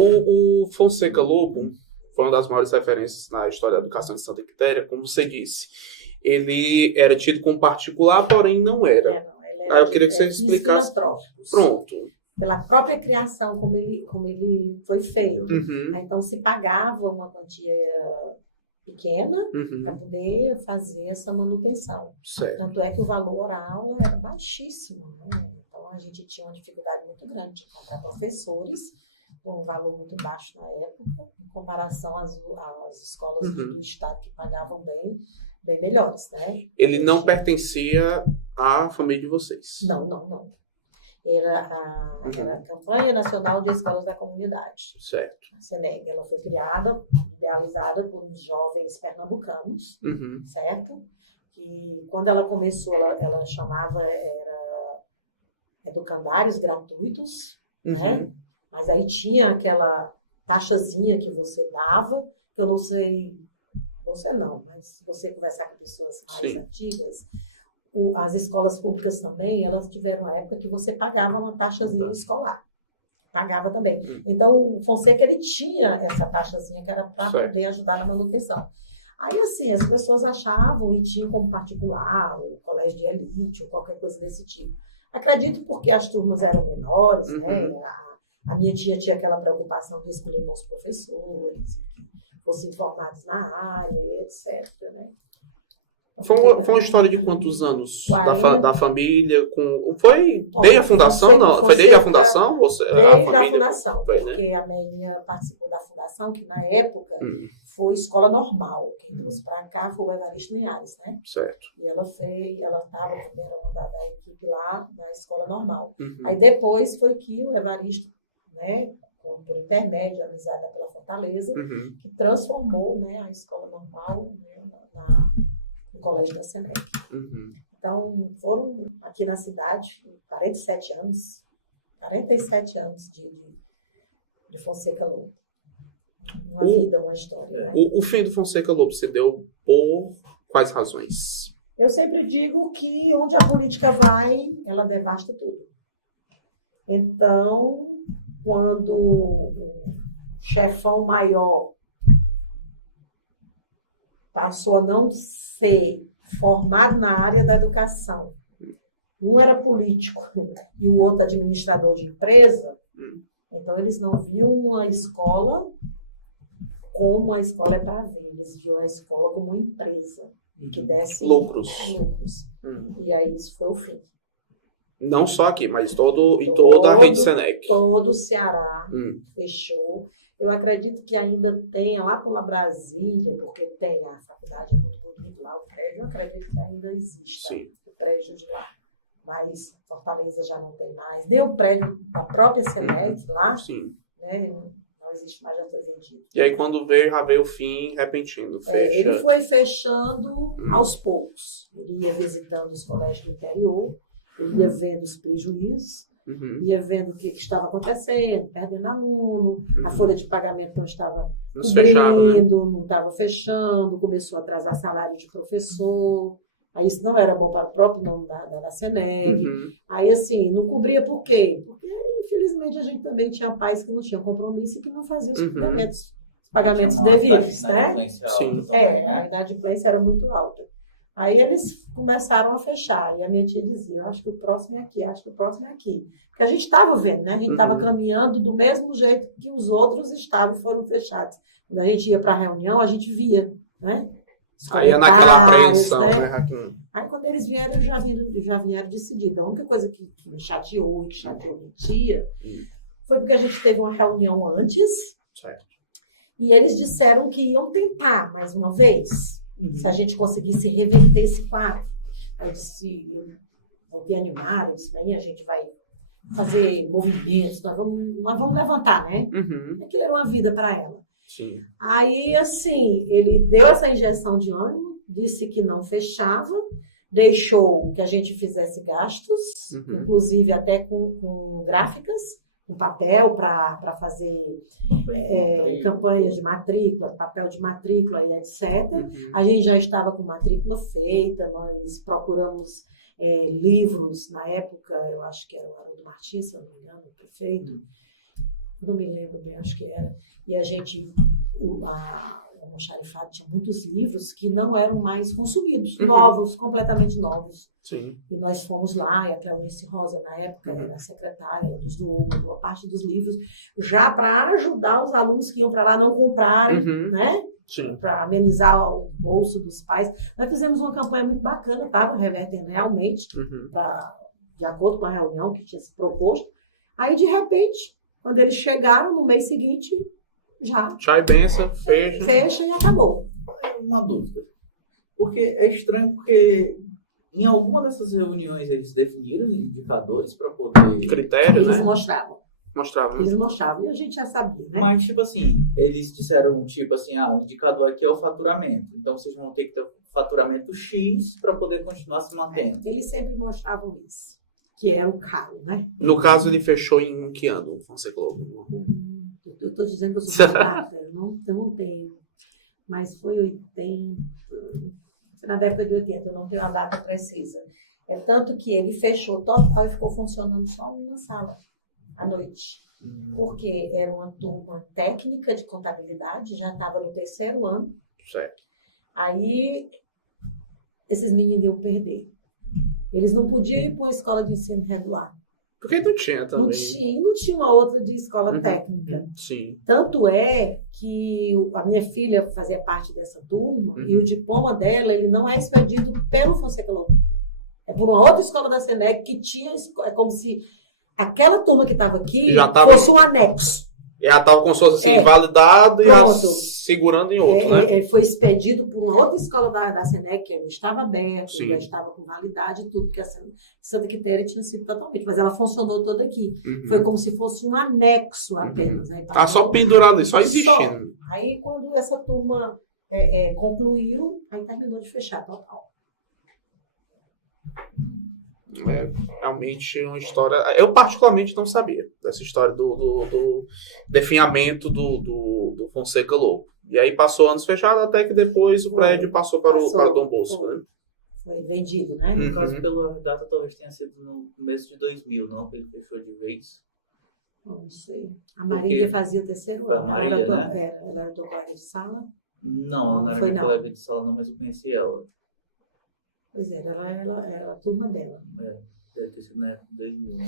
o Fonseca Lobo foi uma das maiores referências na história da educação de Santa Quitéria, como você disse. Ele era tido como particular, porém não era. Ele era Eu queria que você explicasse. Pronto. Pela própria criação, como ele foi feito. Uhum. Então, se pagava uma quantia pequena para poder fazer essa manutenção. Certo. Tanto é que o valor oral era baixíssimo, né? Então, a gente tinha uma dificuldade muito grande de encontrar professores com um valor muito baixo na época, em comparação às escolas do estado que pagavam bem melhores, né? Ele não pertencia à família de vocês? Não. Era a Campanha Nacional de Escolas da Comunidade. Certo. A CENEG, ela foi criada, idealizada por uns jovens pernambucanos, certo? E quando ela começou, ela chamava, era educandários gratuitos, né? Mas aí tinha aquela taxazinha que você dava, que eu não sei, você não, mas se você conversar com pessoas mais antigas, as escolas públicas também, elas tiveram uma época que você pagava uma taxazinha escolar. Pagava também. Então, o Fonseca, ele tinha essa taxazinha que era para poder ajudar na manutenção. Aí, assim, as pessoas achavam e tinham como particular, o colégio de elite, ou qualquer coisa desse tipo. Acredito porque as turmas eram menores, né? A minha tia tinha aquela preocupação de escolher bons professores, que fossem formados na área, etc., né? Foi uma história de quantos anos da família? Foi desde a fundação? Não, foi desde a fundação? Desde a fundação, foi, porque a Melinha participou da fundação, que na época foi escola normal. Quem trouxe para cá foi o Evaristo Linhares, né? Certo. E ela estava primeiro da equipe lá da escola normal. Aí depois foi que o Evaristo, né, por intermédio, amizade pela Fortaleza, que transformou, né, a escola normal, né, no colégio da CENEC. Então, foram aqui na cidade 47 anos de Fonseca Lobo. Uma vida, uma história. Né? O fim do Fonseca Lobo se deu por quais razões? Eu sempre digo que onde a política vai, ela devasta tudo. Então, quando o chefão maior passou a não ser formado na área da educação, um era político e o outro administrador de empresa, então eles não viam a escola como a escola é para ver, eles viam a escola como uma empresa que desse lucros. E aí isso foi o fim. Não só aqui, mas toda a rede SENEC. Todo o Ceará fechou. Eu acredito que ainda tenha lá pela Brasília, porque tem a faculdade, é muito bonito lá, o prédio, eu acredito que ainda existe o prédio de lá. Mas Fortaleza já não tem mais. Nem o prédio da própria SENEC lá, né, não existe mais, já foi vendido. E aí quando já veio o fim repentino, fecha. Ele foi fechando aos poucos. Ele ia visitando os colégios do interior, ele ia vendo os prejuízos, ia vendo o que estava acontecendo, perdendo aluno, a folha de pagamento não estava cobrindo, não estava fechando, começou a atrasar salário de professor, aí isso não era bom para o próprio nome da SENEC. Aí assim, não cobria por quê? Porque infelizmente a gente também tinha pais que não tinham compromisso e que não faziam os pagamentos devidos, né? A inadimplência era muito alta. Aí eles começaram a fechar, e a minha tia dizia, acho que o próximo é aqui, acho que o próximo é aqui. Porque a gente estava vendo, né? A gente estava caminhando do mesmo jeito que os outros estados foram fechados. Quando a gente ia para a reunião, a gente via, né? Aí é naquela apreensão, né, Raquel? Aí quando eles vieram, já vieram decididos. A única coisa que me chateou minha tia, foi porque a gente teve uma reunião antes, e eles disseram que iam tentar mais uma vez. Se a gente conseguisse reverter esse quadro. Eu disse, vou te animar, eu disse, bem, a gente vai fazer movimentos, nós vamos levantar, né? Aquilo era uma vida para ela. Aí, assim, ele deu essa injeção de ânimo, disse que não fechava, deixou que a gente fizesse gastos, inclusive até com gráficas, com papel para fazer campanhas de matrícula, papel de matrícula e etc. A gente já estava com matrícula feita, nós procuramos livros, na época, eu acho que era o Haroldo Martins, se eu não me engano, o prefeito, não me lembro bem, acho que E a gente, o almoxarifado tinha muitos livros que não eram mais consumidos, novos, completamente novos. Sim. E nós fomos lá, e a Cleonice Rosa, na época, era a secretária do boa parte dos livros, já para ajudar os alunos que iam para lá a não comprarem, né? Para amenizar o bolso dos pais. Nós fizemos uma campanha muito bacana, estava revertendo realmente, de acordo com a reunião que tinha se proposto. Aí, de repente, quando eles chegaram, no mês seguinte, já. Tchau e benção, fecha. Fecha e acabou. Uma dúvida. Porque é estranho, porque em alguma dessas reuniões eles definiram os indicadores para poder... Critérios, eles né? Mostravam. Eles mostravam. E a gente já sabia, né? Mas, tipo assim, eles disseram, tipo assim, o indicador aqui é o faturamento. Então, vocês vão ter que ter faturamento X para poder continuar se mantendo. Eles sempre mostravam isso. Que era o caro, né? No caso, ele fechou em que ano, o Fonseca Lobo? Eu estou dizendo que eu sou data, eu não tenho. Mas foi 80. Na década de 80, eu não tenho a data precisa. É tanto que ele fechou total e ficou funcionando só uma sala à noite. Porque era uma turma técnica de contabilidade, já estava no 3º ano. Certo. Aí, esses meninos iam perder. Eles não podiam ir para uma escola de ensino regular. Porque não tinha também. Não tinha uma outra de escola técnica. Sim. Tanto é que a minha filha fazia parte dessa turma e o diploma dela, ele não é expedido pelo Fonseca Lobo. É por uma outra escola da Senec que tinha... É como se aquela turma que estava aqui fosse um anexo. Já estava com suas assim, validado e já segurando em outro, né? Foi expedido por uma outra escola da Senec, que estava aberta, já estava com validade e tudo, porque a Santa Quitéria tinha sido totalmente, mas ela funcionou toda aqui. Foi como se fosse um anexo apenas. Né? Tá só pendurado ali, só existindo. Aí, quando essa turma concluiu, aí terminou de fechar total. É realmente uma história... Eu particularmente não sabia dessa história do definhamento do Fonseca Lobo. E aí passou anos fechado até que depois o prédio passou para o Dom Bosco, né? Foi vendido, né? No caso, pela data, talvez tenha sido no começo de 2000, não? Que ele fechou de vez. Não sei. A Marília fazia o 3º ano. Ela era tua colega de sala? Não era minha colega de sala, não, mas eu conheci ela. Pois é, ela era a turma dela. Deve ter sido na época de 2000, né?